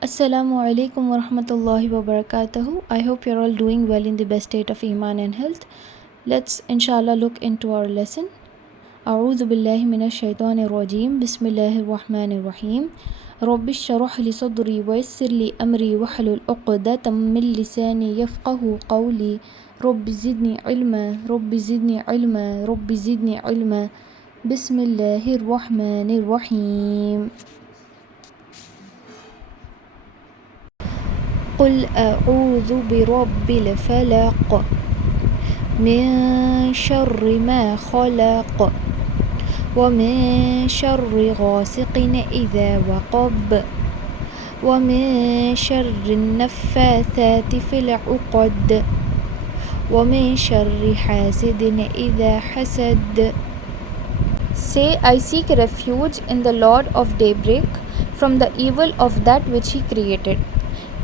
Assalamualikum wa rahmatullahi wa barakatuhu. I hope you're all doing well in the best state of Iman and health. Let's inshallah look into our lesson. A'udhu billahi minash shaitanir rajim. Bismillahir rahmanir rahim. Rabbi shrah li sadri wa yassir li amri wahlul 'uqdatam min lisani yafqahu qawli. Rabbi zidni ilma, Rabbi zidni ilma, Rabbi zidni ilma. Bismillahir rahmanir rahim. قل أعوذ برب الفلق من شر ما خلق ومن شر غاسق إذا وقب ومن شر النفاثات في العقد ومن شر حاسد إذا حسد. Say, I seek refuge in the Lord of daybreak from the evil of that which he created,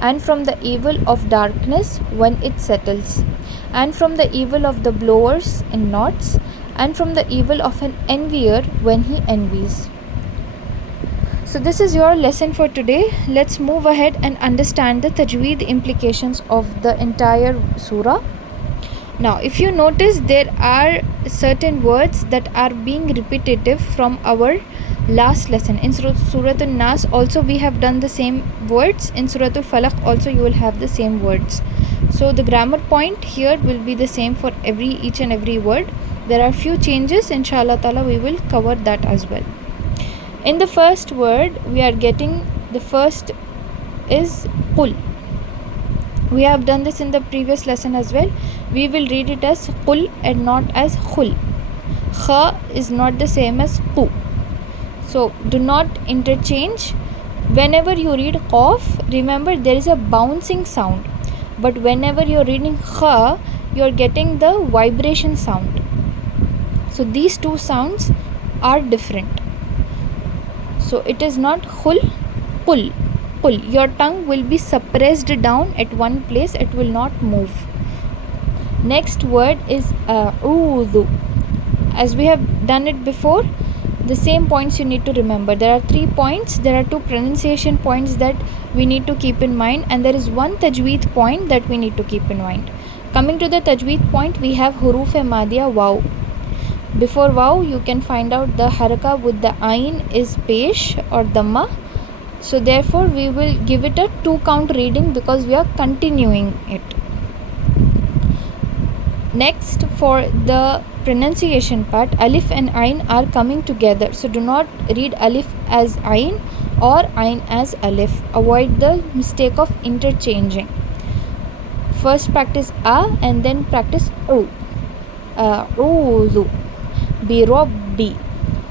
and from the evil of darkness when it settles, and from the evil of the blowers in knots, and from the evil of an envier when he envies. So this is your lesson for today. Let's move ahead and understand the tajweed implications of the entire surah. Now, if you notice, there are certain words that are being repetitive from our last lesson. In Surah An-Nas also we have done the same words. In Surah Al-Falaq also you will have the same words. So the grammar point here will be the same for each and every word. There are few changes, inshallah ta'ala we will cover that as well. In the first word we are getting, the first is qul. We have done this in the previous lesson as well. We will read it as qul and not as khul. Kha is not the same as qu. So do not interchange. Whenever you read qaf, remember there is a bouncing sound. But whenever you are reading kha, you are getting the vibration sound. So these two sounds are different. So it is not khul, qul. Qul. Your tongue will be suppressed down at one place. It will not move. Next word is a'udhu. As we have done it before, the same points you need to remember. There are 3 points. There are 2 pronunciation points that we need to keep in mind, and there is one tajweed point that we need to keep in mind. Coming to the tajweed point, we have huruf-e-madiyah waw. Before waw, you can find out the haraka with the ayn is pesh or dhamma. So therefore we will give it a 2 count reading because we are continuing it. Next, for the pronunciation part, alif and ayn are coming together. So do not read alif as ayn or ayn as alif. Avoid the mistake of interchanging. First practice a and then practice u. A'udhu bi rabbi.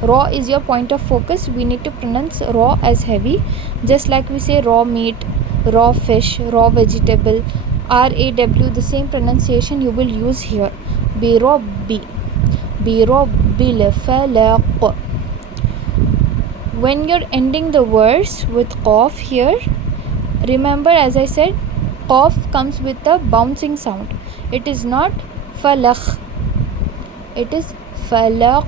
Raw is your point of focus. We need to pronounce raw as heavy, just like we say raw meat, raw fish, raw vegetable, RAW. The same pronunciation you will use here. Bi rabbi, bi rabbil falaq. When you're ending the verse with qaf here, remember, as I said, qaf comes with a bouncing sound. It is not falaq, it is falaq.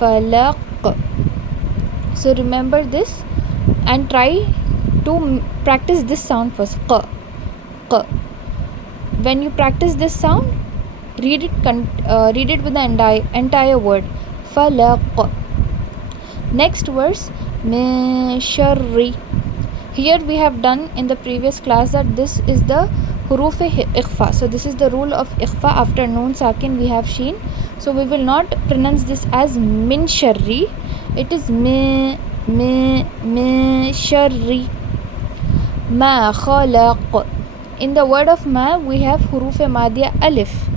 Falaq. So remember this and try to practice this sound first. Q. Q. When you practice this sound, read it with the entire word. Falaq. Next verse, min sharri. Here we have done in the previous class that this is the huruf-e-ikhfa. So this is the rule of ikhfa. After noon sakin we have sheen. So we will not pronounce this as min sharri. It is min sharri. Ma khalaq. In the word of ma we have huruf-e-madiyah alif.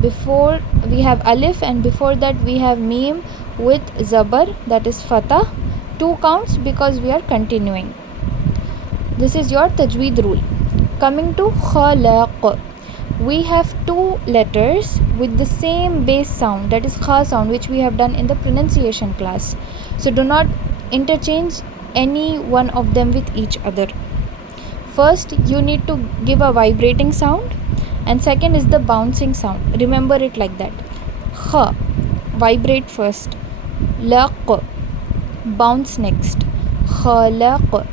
Before we have alif and before that we have mim with zabar, that is fatah. 2 counts because we are continuing. This is your tajweed rule. Coming to khalaq, we have 2 letters with the same base sound, that is kha sound, which we have done in the pronunciation class. So do not interchange any one of them with each other. First you need to give a vibrating sound, and second is the bouncing sound. Remember it like that. Kha, vibrate first. Laq, bounce next. Khalaq,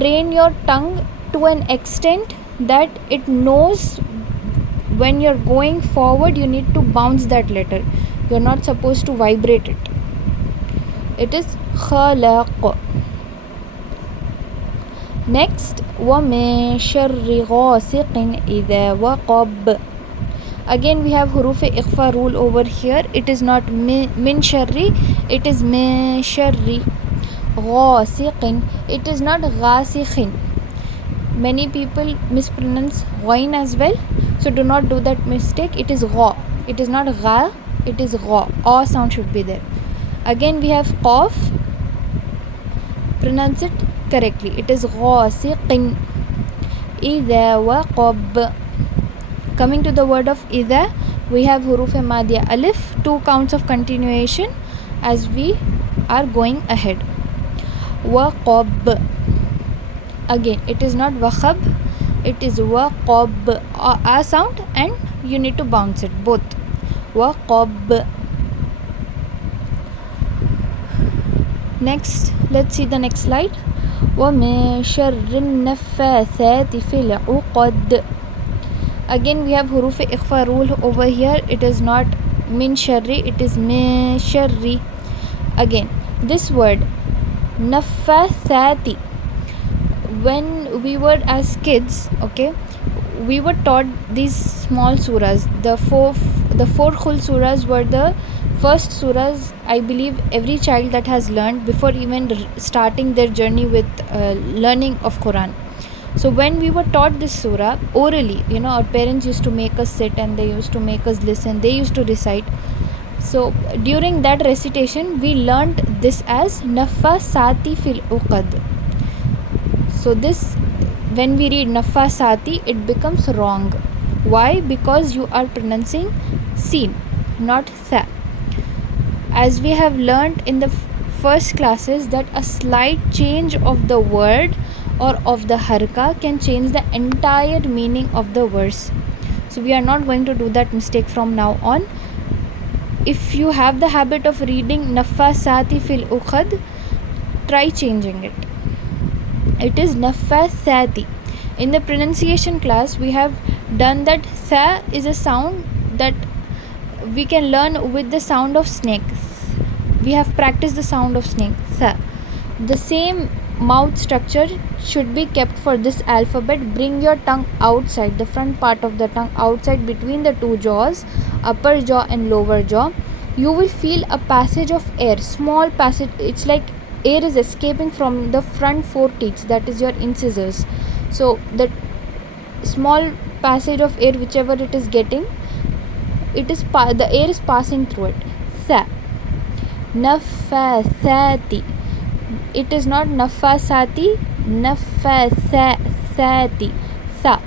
train your tongue to an extent that it knows when you're going forward you need to bounce that letter. You're not supposed to vibrate it. It is khalaq. Next, وَمِن شَرِّ غَاسِقٍ إِذَا وَقَبَ. Again we have huruf ikhfa rule over here. It is not min sharri, it is min sharri. Ghasiqin, it is not ghasikhin. Many people mispronounce ghain as well, so do not do that mistake. It is gha, it is not gha, it is gha. A sound should be there. Again we have qaf, pronounce it correctly. It is ghasiqin. Idha waqab. Coming to the word of idha, we have huruf madya alif, 2 counts of continuation as we are going ahead. Waqab. Again it is not waqab, it is waqab. A sound and you need to bounce it both. Waqab. Next, let's see the next slide. وَمِن شَرِّ النَّفَّاثَاتِ فِي الْعُقَدِ. Again we have huruf ikhfa rule over here. It is not min sharri, it is min sharri. Again this word naffathati, when we were as kids, okay, we were taught these small surahs. The four khul surahs were the first surahs I believe every child that has learned before even starting their journey with learning of Quran. So when we were taught this surah orally, our parents used to make us sit and they used to make us listen, they used to recite. So during that recitation we learnt this as nafasati fil uqad. So this, when we read nafasati, it becomes wrong. Why? Because you are pronouncing seen, not tha. As we have learnt in the first classes that a slight change of the word or of the harka can change the entire meaning of the verse. So we are not going to do that mistake from now on. If you have the habit of reading nafasati fil uqad, try changing it. It is nafasati. In the pronunciation class we have done that tha is a sound that we can learn with the sound of snake. We have practiced the sound of snake, tha. The same mouth structure should be kept for this alphabet. Bring your tongue outside, the front part of the tongue outside between the two jaws, upper jaw and lower jaw. You will feel a passage of air, small passage. It's like air is escaping from the front 4 teeth, that is your incisors. So the small passage of air, whichever it is getting, it is the air is passing through it. Tha. Nafathati. It is not nafasati, nafathati. Tha.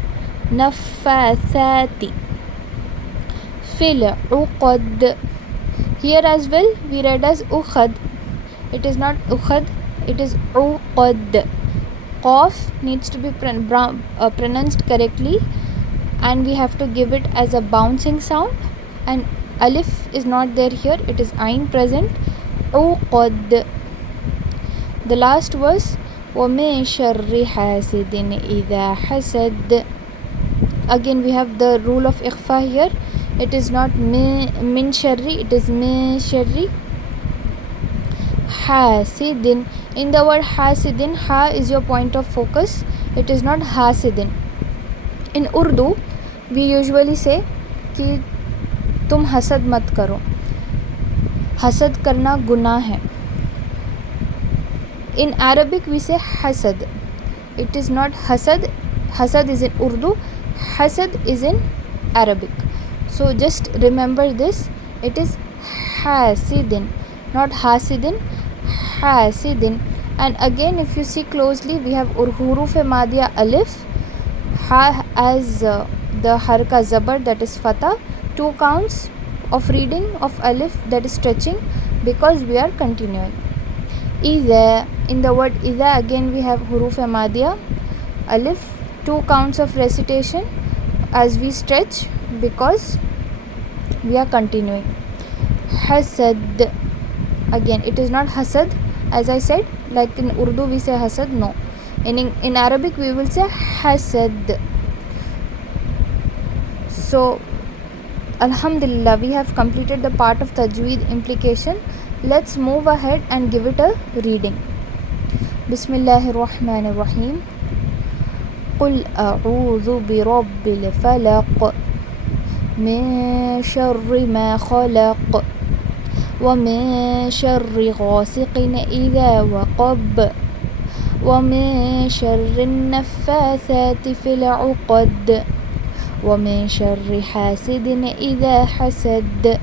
Nafathati. Fil uqad. Here as well we read as ukhad. It is not ukhad, it is uqad. Qaf needs to be pronounced correctly and we have to give it as a bouncing sound, and alif is not there here, it is ain present. Uqad. The last was وَمِن شَرِّ حَاسِدٍ إِذَا حَسَدٍ. Again we have the rule of ikhfa here. It is not min sharri, it is min sharri. Hasidin. In the word hasidin, ha is your point of focus. It is not hasidin. In Urdu we usually say कि तुम हसद मत करो. हसद करना गुनाह है. In Arabic we say hasad. It is not hasad. Hasad is in Urdu, hasad is in Arabic. So just remember this. It is hasidin, not hasidin, hasidin. And again if you see closely, we have huruf madya alif, ha as the harka zabar, that is fatah. 2 counts of reading of alif, that is stretching, because we are continuing. Idha. In the word idha again we have huruf madya alif, 2 counts of recitation as we stretch because we are continuing. Hasad. Again it is not hasad, as I said, like in Urdu we say hasad. No, In Arabic we will say hasad. So Alhamdulillah, we have completed the part of tajweed implication. Let's move ahead and give it a reading. Bismillahir Rahmanir Rahim. قل أعوذ برب الفلق من شر ما خلق ومن شر غاسق إذا وقب ومن شر النفاثات في العقد ومن شر حاسد إذا حسد.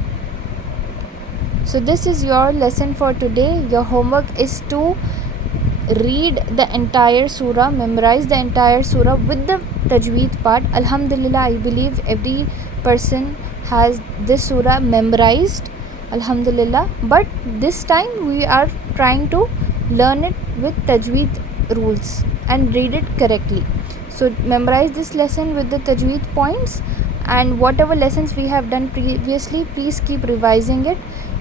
So this is your lesson for today. Your homework is to read the entire surah, memorize the entire surah with the tajweed part. Alhamdulillah, I believe every person has this surah memorized, Alhamdulillah, but this time we are trying to learn it with tajweed rules and read it correctly. So memorize this lesson with the tajweed points, and whatever lessons we have done previously, please keep revising it.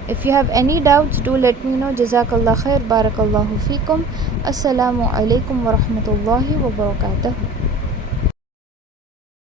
If you have any doubts, do let me know. Jazakallah khair, barakallahu feekum. Assalamualaikum wa rahmatullahi wa barakatuh.